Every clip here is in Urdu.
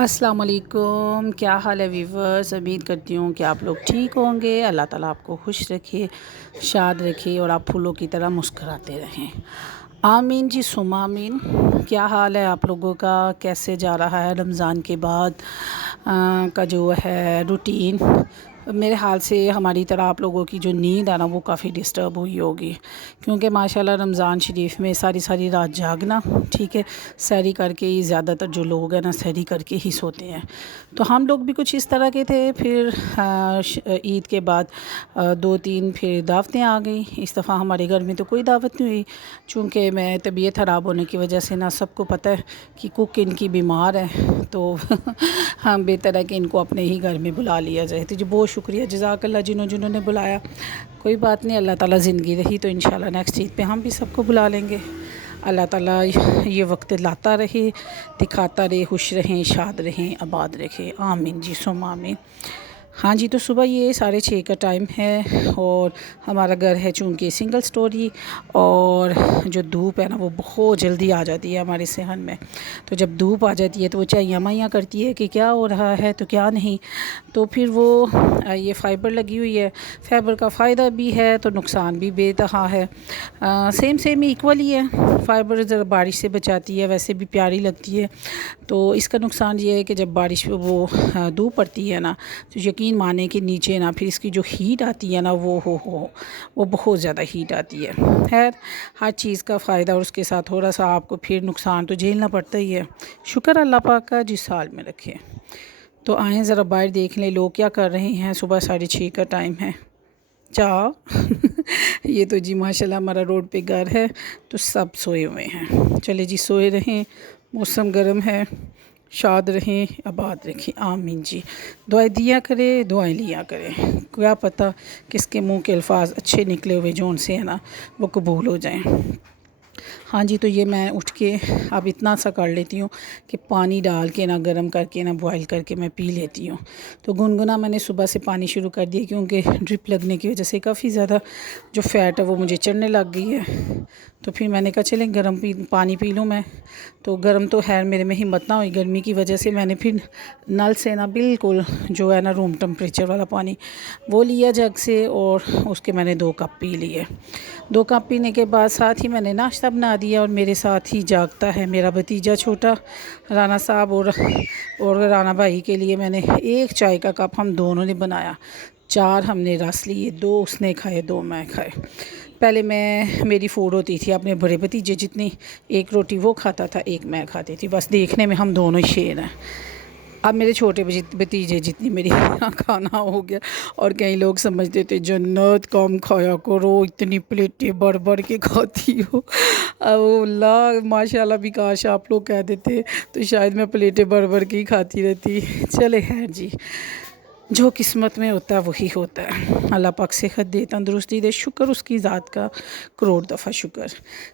السلام علیکم، کیا حال ہے ویورز؟ امید کرتی ہوں کہ آپ لوگ ٹھیک ہوں گے۔ اللہ تعالیٰ آپ کو خوش رکھے، شاد رکھے اور آپ پھولوں کی طرح مسکراتے رہیں۔ آمین جی ثم آمین۔ کیا حال ہے آپ لوگوں کا؟ کیسے جا رہا ہے رمضان کے بعد کا جو ہے روٹین؟ میرے حال سے ہماری طرح آپ لوگوں کی جو نیند ہے نا وہ کافی ڈسٹرب ہوئی ہوگی، کیونکہ ماشاءاللہ رمضان شریف میں ساری رات جاگنا، ٹھیک ہے، سحری کر کے ہی زیادہ تر جو لوگ ہیں نا سحری کر کے ہی سوتے ہیں۔ تو ہم لوگ بھی کچھ اس طرح کے تھے۔ پھر عید کے بعد 2-3 پھر دعوتیں آ گئیں۔ اس دفعہ ہمارے گھر میں تو کوئی دعوت نہیں ہوئی، چونکہ میں طبیعت خراب ہونے کی وجہ سے نا سب کو پتہ ہے کہ کک ان کی بیمار ہے، تو ہم بہتر ہے کہ ان کو اپنے ہی گھر میں بلا لیا جائے۔ تو جی بہت شکریہ، جزاک اللہ جنہوں نے بلایا۔ کوئی بات نہیں، اللہ تعالیٰ زندگی رہی تو انشاءاللہ نیکسٹ عید پہ ہم بھی سب کو بلا لیں گے۔ اللہ تعالیٰ یہ وقت لاتا رہے، دکھاتا رہے، خوش رہیں، شاد رہیں، آباد رکھے، آمین جی ثم آمین۔ ہاں جی، تو صبح یہ 6:30 کا ٹائم ہے اور ہمارا گھر ہے چونکہ سنگل سٹوری، اور جو دھوپ ہے نا وہ بہت جلدی آ جاتی ہے ہمارے صحن میں۔ تو جب دھوپ آ جاتی ہے تو وہ چائیاں مائیاں کرتی ہے کہ کیا ہو رہا ہے تو کیا نہیں۔ تو پھر وہ یہ فائبر لگی ہوئی ہے، فائبر کا فائدہ بھی ہے تو نقصان بھی بے انتہا ہے، سیم ایکول ہی ہے۔ فائبر ذرا بارش سے بچاتی ہے، ویسے بھی پیاری لگتی ہے۔ تو اس کا نقصان یہ ہے کہ جب بارش وہ دھوپ پڑتی ہے نا تو یقین مانے کہ نیچے نا پھر اس کی جو ہیٹ آتی ہے نا وہ بہت زیادہ ہیٹ آتی ہے۔ خیر، ہر چیز کا فائدہ اور اس کے ساتھ تھوڑا سا آپ کو پھر نقصان تو جھیلنا پڑتا ہی ہے۔ شکر اللہ پاک کا جس حال میں رکھے۔ تو آئیں ذرا باہر دیکھ لیں لوگ کیا کر رہے ہیں۔ صبح 6:30 کا ٹائم ہے۔ یہ تو جی ماشاءاللہ ہمارا روڈ پہ گھر ہے تو سب سوئے ہوئے ہیں۔ چلے جی سوئے رہیں، موسم گرم ہے، شاد رہیں، آباد رکھیں، آمین جی۔ دعائیں دیا کرے، دعائیں لیا کرے، کیا پتہ کس کے منہ کے الفاظ اچھے نکلے ہوئے جو ان سے ہے نا وہ قبول ہو جائیں۔ ہاں جی، تو یہ میں اٹھ کے اب اتنا سا کر لیتی ہوں کہ پانی ڈال کے نا گرم کر کے نا بوائل کر کے میں پی لیتی ہوں۔ تو گنگنا میں نے صبح سے پانی شروع کر دیا، کیونکہ ڈرپ لگنے کی وجہ سے کافی زیادہ جو فیٹ ہے وہ مجھے چڑھنے لگ گئی ہے۔ تو پھر میں نے کہا چلیں گرم پانی پی لوں میں۔ تو گرم تو خیر میرے میں ہمت نہ ہوئی گرمی کی وجہ سے، میں نے پھر نل سے نا بالکل جو ہے نا روم ٹمپریچر والا پانی وہ لیا جگ سے، اور اس کے میں نے 2 کپ پی لیے۔ 2 کپ پینے کے بعد ساتھ ہی میں نے ناشتہ بنا دیا، اور میرے ساتھ ہی جاگتا ہے میرا بھتیجا چھوٹا رانا صاحب، اور رانا بھائی کے لیے میں نے 1 چائے کا کپ ہم دونوں نے بنایا۔ 4 ہم نے رس لیے، 2 اس نے کھائے، 2 میں کھائے۔ پہلے میری فوڈ ہوتی تھی اپنے بڑے بھتیجے جتنی، 1 روٹی وہ کھاتا تھا، 1 میں کھاتی تھی، بس دیکھنے میں ہم دونوں ہی شیر ہیں۔ اب میرے چھوٹے بھتیجے جتنی میری کھانا ہو گیا، اور کئی لوگ سمجھتے تھے جنت کم کھایا کرو، اتنی پلیٹیں بڑھ کے کھاتی ہو۔ اللہ ماشاءاللہ بھی کاش آپ لوگ کہہ دیتے تو شاید میں پلیٹیں بڑھ کے ہی کھاتی رہتی۔ چلے خیر جی، جو قسمت میں ہوتا ہے وہی ہوتا ہے۔ اللہ پاک صحت دے، تندرستی دے، شکر اس کی ذات کا کروڑ دفعہ شکر۔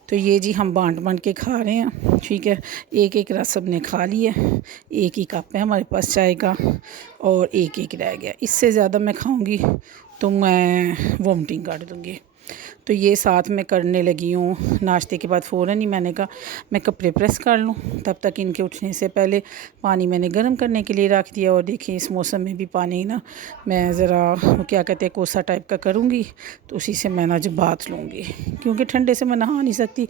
تو یہ جی ہم بانٹ کے کھا رہے ہیں، ٹھیک ہے، ایک رس سب نے کھا لی ہے، 1 ہی کپ ہے ہمارے پاس چائے کا، اور 1 رہ گیا۔ اس سے زیادہ میں کھاؤں گی تو میں وومٹنگ کر دوں گی۔ تو یہ ساتھ میں کرنے لگی ہوں۔ ناشتے کے بعد فوراً ہی میں نے کہا میں کپڑے پریس کر لوں، تب تک ان کے اٹھنے سے پہلے پانی میں نے گرم کرنے کے لیے رکھ دیا۔ اور دیکھیں اس موسم میں بھی پانی نا میں ذرا کیا کہتے ہیں کوسا ٹائپ کا کروں گی، تو اسی سے میں نا جو بات لوں گی، کیونکہ ٹھنڈے سے میں نہا نہیں سکتی۔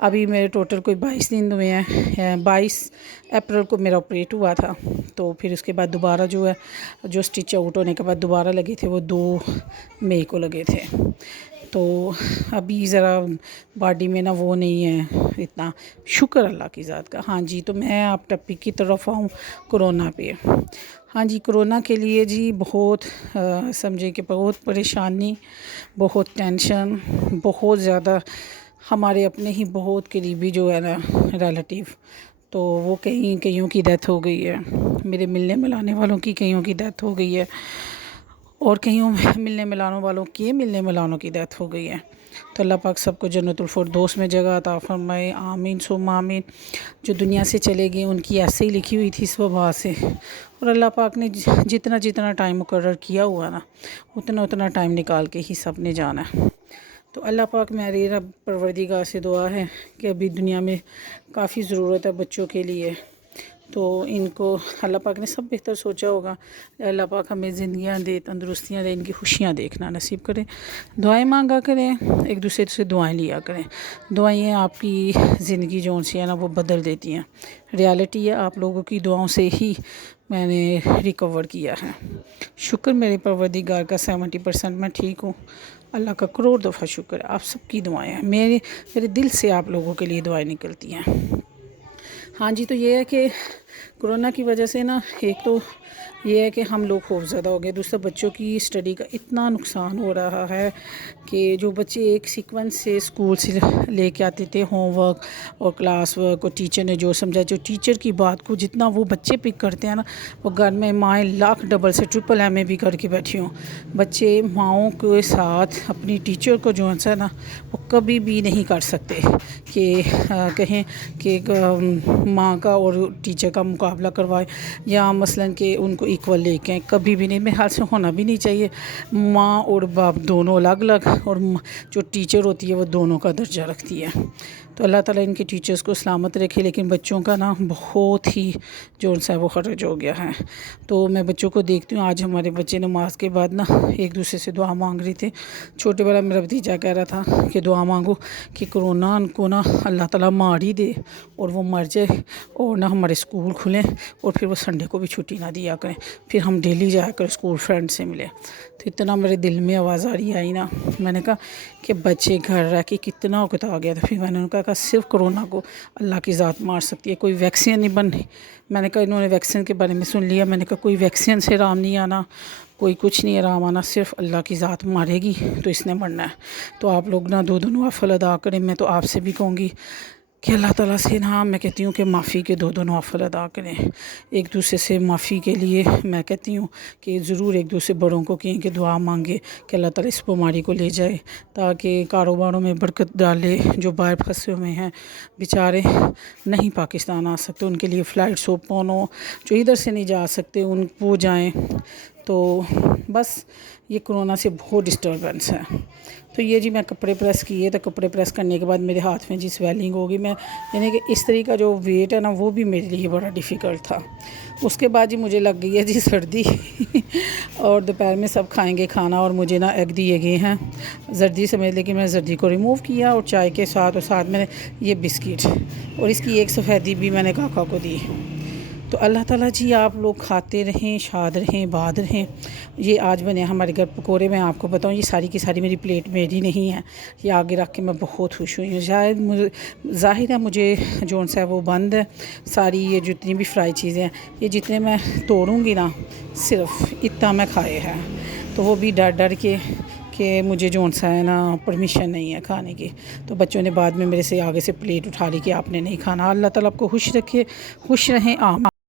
ابھی میرے ٹوٹل کوئی 22 دن ہوئے ہیں، 22 اپریل کو میرا آپریٹ ہوا تھا، تو پھر اس کے بعد دوبارہ جو ہے جو سٹچ آؤٹ ہونے کے بعد دوبارہ لگے تھے وہ 2 مئی کو لگے تھے۔ تو ابھی ذرا باڈی میں نا وہ نہیں ہے اتنا، شکر اللہ کی ذات کا۔ ہاں جی، تو میں آپ ٹاپک کی طرف آؤں کرونا پہ۔ ہاں جی، کرونا کے لیے جی بہت سمجھے کہ بہت پریشانی، بہت ٹینشن، بہت زیادہ۔ ہمارے اپنے ہی بہت قریبی جو ہے نا ریلیٹیو، تو وہ کئیوں کی ڈیتھ ہو گئی ہے۔ میرے ملنے ملانے والوں کی کئیوں کی ڈیتھ ہو گئی ہے، اور کئیوں ملنے ملانوں کی ڈیتھ ہو گئی ہے۔ تو اللہ پاک سب کو جنت الفردوس میں جگہ عطا فرمائے، آمین ثم آمین۔ جو دنیا سے چلے گئے ان کی ایسے ہی لکھی ہوئی تھی اس وبا سے، اور اللہ پاک نے جتنا ٹائم مقرر کیا ہوا نا اتنا ٹائم نکال کے ہی سب نے جانا ہے۔ تو اللہ پاک میری رب پروردگار سے دعا ہے کہ ابھی دنیا میں کافی ضرورت ہے بچوں کے لیے، تو ان کو اللہ پاک نے سب بہتر سوچا ہوگا. اللہ پاک ہمیں زندگیاں دے, تندرستیاں دے, ان کی خوشیاں دیکھنا نصیب کرے. دعائیں مانگا کریں, ایک دوسرے سے دعائیں لیا کریں. دعائیں آپ کی زندگی جو سی ہے نا وہ بدل دیتی ہیں. ریالٹی ہے, آپ لوگوں کی دعاؤں سے ہی میں نے ریکور کیا ہے. شکر میرے پروردگار کا 70% میں ٹھیک ہوں. اللہ کا کروڑ دفعہ شکر ہے. آپ سب کی دعائیں ہیں, میرے دل سے آپ لوگوں کے لیے دعائیں نکلتی ہیں. ہاں جی, تو یہ ہے کہ کرونا کی وجہ سے نا, ایک تو یہ ہے کہ ہم لوگ خوف زدہ ہو گئے. دوسرا, بچوں کی اسٹڈی کا اتنا نقصان ہو رہا ہے کہ جو بچے ایک سیکوینس سے اسکول سے لے کے آتے تھے ہوم ورک اور کلاس ورک, اور ٹیچر نے جو سمجھا, جو ٹیچر کی بات کو جتنا وہ بچے پک کرتے ہیں نا, وہ گھر میں مائیں لاکھ ڈبل سے ٹرپل ایم اے بھی کر کے بیٹھی ہوں. بچے ماؤں کے ساتھ اپنی ٹیچر کو جو ہے نا وہ کبھی بھی نہیں کر سکتے کہ کہیں کہ ماں کا اور ٹیچر کا مقابلہ کروائے, یا مثلاً کہ ان کو ایکول لے کے, کبھی بھی نہیں. میرے خیال سے ہونا بھی نہیں چاہیے. ماں اور باپ دونوں الگ الگ, اور جو ٹیچر ہوتی ہے وہ دونوں کا درجہ رکھتی ہے. تو اللہ تعالیٰ ان کے ٹیچرز کو سلامت رکھے. لیکن بچوں کا نا بہت ہی جو ہے وہ خرچ ہو گیا ہے. تو میں بچوں کو دیکھتی ہوں, آج ہمارے بچے نماز کے بعد نا ایک دوسرے سے دعا مانگ رہے تھے. چھوٹے والا میرا بھتیجا کہہ رہا تھا کہ دعا مانگو کہ کرونا ان کو نا اللہ تعالیٰ مار ہی دے اور وہ مر جائے, اور نہ ہمارے اسکول کھلیں, اور پھر وہ سنڈے کو بھی چھٹی نہ دیا کریں, پھر ہم ڈیلی جایا کر اسکول فرینڈ سے ملے. تو اتنا میرے دل میں آواز آ رہی آئی نا, میں نے کہا کہ بچے گھر رہ کے کتنا اکتا گیا تھا. پھر میں نے ان کا کہا صرف کرونا کو اللہ کی ذات مار سکتی ہے, کوئی ویکسین نہیں بننی. میں نے کہا انہوں نے ویکسین کے بارے میں سن لیا. میں نے کہا کوئی ویکسین سے آرام نہیں آنا, کوئی کچھ نہیں آرام آنا, صرف اللہ کی ذات مارے گی تو اس نے مرنا ہے. تو آپ لوگ نا دو نوافل ادا کریں. میں تو آپ سے بھی کہوں گی کہ اللہ تعالیٰ سے نا میں کہتی ہوں کہ معافی کے دو نوافل ادا کریں. ایک دوسرے سے معافی کے لیے میں کہتی ہوں کہ ضرور ایک دوسرے بڑوں کو کہیں کہ دعا مانگے کہ اللہ تعالیٰ اس بیماری کو لے جائے, تاکہ کاروباروں میں برکت ڈالے. جو باہر پھنسے ہوئے ہیں بیچارے, نہیں پاکستان آ سکتے, ان کے لیے فلائٹس اوپن ہو, جو ادھر سے نہیں جا سکتے ان وہ جائیں. تو بس یہ کرونا سے بہت ڈسٹربنس ہے. تو یہ جی میں کپڑے پریس کیے, تو کپڑے پریس کرنے کے بعد میرے ہاتھ میں جی سویلنگ ہوگی. میں یعنی کہ اس طرح کا جو ویٹ ہے نا وہ بھی میرے لیے بڑا ڈیفیکلٹ تھا. اس کے بعد جی مجھے لگ گئی ہے جی سردی اور دوپہر میں سب کھائیں گے کھانا, اور مجھے نا ایگ دیے گئے ہیں زردی سمیت. لیکن میں زردی کو ریموو کیا, اور چائے کے ساتھ, اور ساتھ میں نے یہ بسکٹ, اور اس کی ایک سفیدی بھی میں نے کاکا کو دی. تو اللہ تعالیٰ جی آپ لوگ کھاتے رہیں, شاد رہیں, باد رہیں. یہ آج بنے ہمارے گھر پکوڑے. میں آپ کو بتاؤں یہ ساری کی ساری میری پلیٹ میری نہیں ہے, یہ آگے رکھ کے میں بہت خوش ہوئی ہوں. شاید مجھے ظاہر ہے مجھے جو سا ہے وہ بند ہے. ساری یہ جتنی بھی فرائی چیزیں ہیں, یہ جتنے میں توڑوں گی نا صرف اتنا میں کھائے ہیں. تو وہ بھی ڈر ڈر کے کہ مجھے جو سا ہے نا پرمیشن نہیں ہے کھانے کی. تو بچوں نے بعد میں میرے سے آگے سے پلیٹ اٹھا لی کہ آپ نے نہیں کھانا. اللہ تعالیٰ آپ کو خوش رکھے, خوش رہیں.